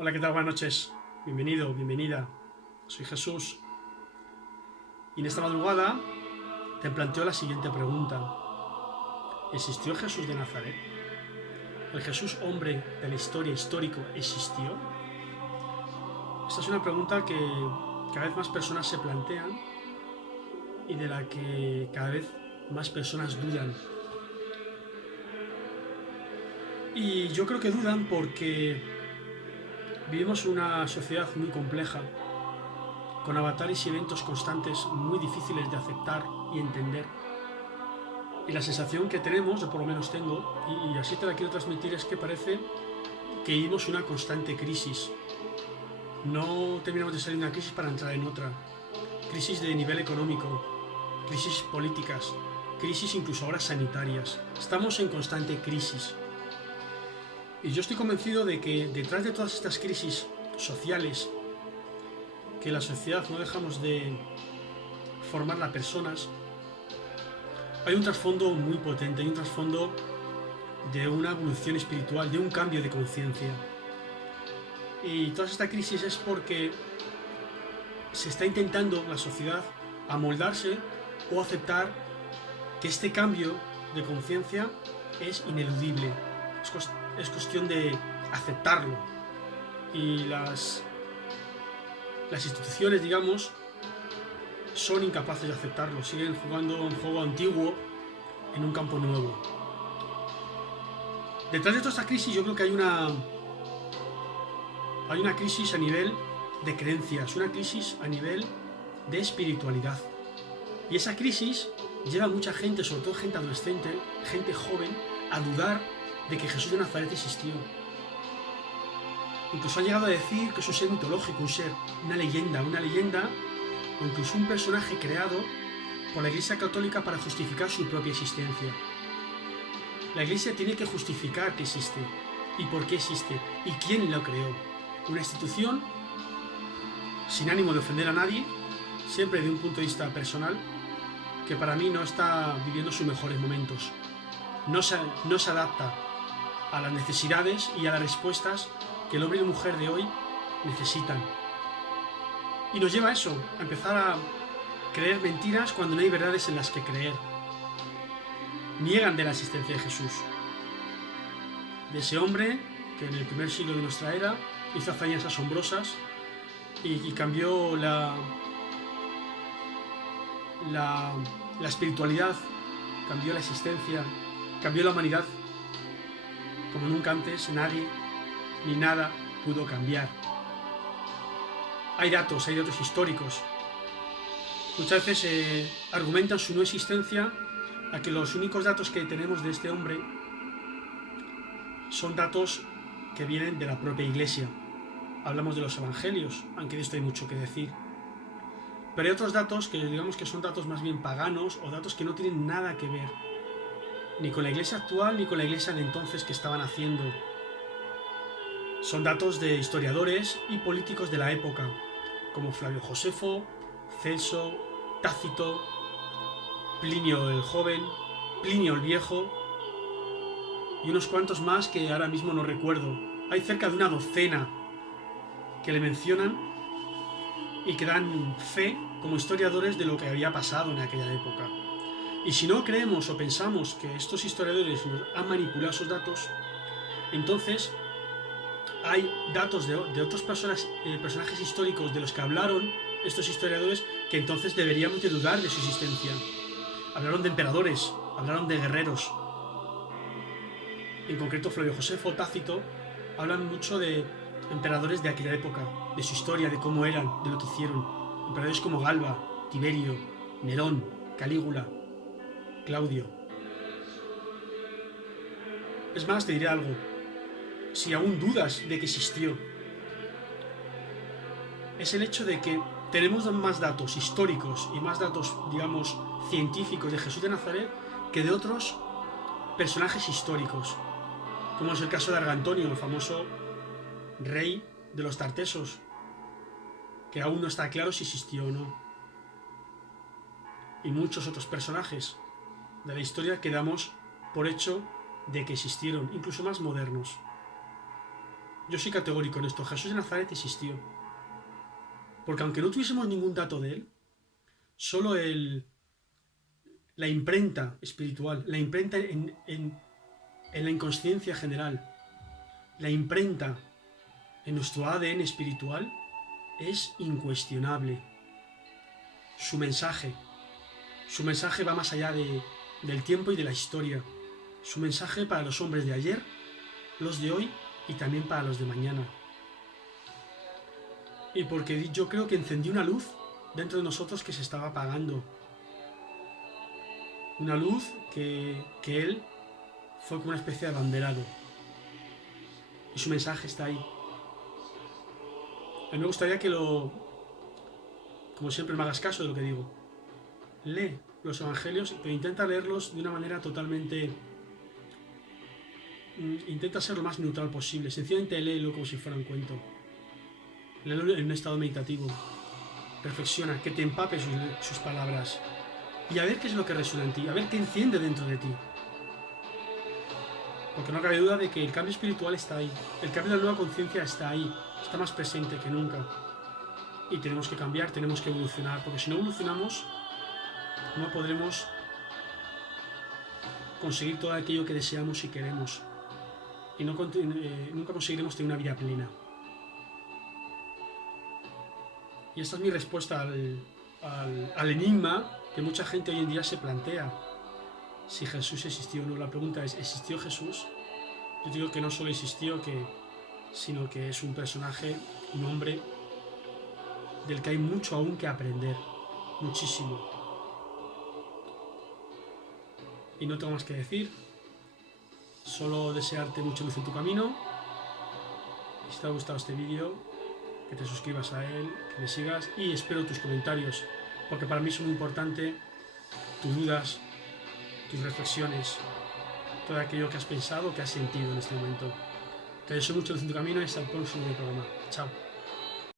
Hola, ¿qué tal? Buenas noches. Bienvenido, bienvenida. Soy Jesús. Y en esta madrugada te planteo la siguiente pregunta. ¿Existió Jesús de Nazaret? ¿El Jesús hombre de la historia histórico existió? Esta es una pregunta que cada vez más personas se plantean y de la que cada vez más personas dudan. Y yo creo que dudan porque vivimos una sociedad muy compleja, con avatares y eventos constantes muy difíciles de aceptar y entender. Y la sensación que tenemos, o por lo menos tengo, y así te la quiero transmitir, es que parece que vivimos una constante crisis. No terminamos de salir de una crisis para entrar en otra. Crisis de nivel económico, crisis políticas, crisis incluso ahora sanitarias. Estamos en constante crisis. Y yo estoy convencido de que detrás de todas estas crisis sociales, que la sociedad no dejamos de formar las personas, hay un trasfondo muy potente, hay un trasfondo de una evolución espiritual, de un cambio de conciencia. Y toda esta crisis es porque se está intentando la sociedad amoldarse o aceptar que este cambio de conciencia es ineludible. Es cuestión de aceptarlo. Y las instituciones, digamos, son incapaces de aceptarlo. Siguen jugando un juego antiguo en un campo nuevo. Detrás de toda esta crisis yo creo que hay una crisis a nivel de creencias, una crisis a nivel de espiritualidad. Y esa crisis lleva a mucha gente, sobre todo gente adolescente, gente joven, a dudar de que Jesús de Nazaret existió. Incluso han llegado a decir que es un ser mitológico, una leyenda, o incluso un personaje creado por la Iglesia Católica para justificar su propia existencia. La Iglesia tiene que justificar que existe, y por qué existe, y quién lo creó. Una institución sin ánimo de ofender a nadie, siempre de un punto de vista personal, que para mí no está viviendo sus mejores momentos. No se adapta a las necesidades y a las respuestas que el hombre y la mujer de hoy necesitan. Y nos lleva a eso, a empezar a creer mentiras cuando no hay verdades en las que creer. Niegan de la existencia de Jesús, de ese hombre que en el primer siglo de nuestra era hizo hazañas asombrosas y cambió la espiritualidad, cambió la existencia, cambió la humanidad como nunca antes nadie ni nada pudo cambiar. Hay datos históricos. Muchas veces argumentan su no existencia a que los únicos datos que tenemos de este hombre son datos que vienen de la propia Iglesia. Hablamos de los evangelios, aunque de esto hay mucho que decir. Pero hay otros datos que digamos que son datos más bien paganos o datos que no tienen nada que ver ni con la Iglesia actual ni con la Iglesia de entonces que estaban haciendo. Son datos de historiadores y políticos de la época, como Flavio Josefo, Celso, Tácito, Plinio el Joven, Plinio el Viejo y unos cuantos más que ahora mismo no recuerdo. Hay cerca de una docena que le mencionan y que dan fe como historiadores de lo que había pasado en aquella época. Y si no creemos o pensamos que estos historiadores nos han manipulado esos datos, entonces hay datos de otros personajes históricos de los que hablaron estos historiadores que entonces deberíamos de dudar de su existencia. Hablaron de emperadores, hablaron de guerreros. En concreto Flavio Josefo, Tácito, hablan mucho de emperadores de aquella época, de su historia, de cómo eran, de lo que hicieron. Emperadores como Galba, Tiberio, Nerón, Calígula, Claudio. Es más, te diré algo. Si aún dudas de que existió, es el hecho de que tenemos más datos históricos y más datos, digamos, científicos de Jesús de Nazaret que de otros personajes históricos, como es el caso de Argantonio, el famoso rey de los Tartesos, que aún no está claro si existió o no. Y muchos otros personajes de la historia que damos por hecho de que existieron, incluso más modernos. Yo soy categórico en esto. Jesús de Nazaret existió. Porque aunque no tuviésemos ningún dato de él, solo la imprenta espiritual, la imprenta en la inconsciencia general, la imprenta en nuestro ADN espiritual es incuestionable. Su mensaje va más allá del tiempo y de la historia. Su mensaje para los hombres de ayer, los de hoy y también para los de mañana. Y porque yo creo que encendió una luz dentro de nosotros que se estaba apagando. Una luz que él fue como una especie de abanderado. Y su mensaje está ahí. A mí me gustaría que como siempre, me hagas caso de lo que digo. Lee los evangelios, pero intenta leerlos de una manera totalmente... Intenta ser lo más neutral posible. Sencillamente léelo como si fuera un cuento. Léelo en un estado meditativo. Reflexiona, que te empape sus palabras. Y a ver qué es lo que resuena en ti, a ver qué enciende dentro de ti. Porque no cabe duda de que el cambio espiritual está ahí. El cambio de la nueva conciencia está ahí. Está más presente que nunca. Y tenemos que cambiar, tenemos que evolucionar. Porque si no evolucionamos, no podremos conseguir todo aquello que deseamos y queremos. Y nunca conseguiremos tener una vida plena. Y esta es mi respuesta al enigma que mucha gente hoy en día se plantea. Si Jesús existió o no. La pregunta es, ¿existió Jesús? Yo digo que no solo existió, sino que es un personaje, un hombre del que hay mucho aún que aprender. Muchísimo. Y no tengo más que decir. Solo desearte mucha luz en tu camino. Y si te ha gustado este vídeo, que te suscribas a él, que me sigas y espero tus comentarios, porque para mí es muy importante tus dudas, tus reflexiones, todo aquello que has pensado, que has sentido en este momento. Te deseo mucha luz en tu camino y hasta el próximo programa. Chao.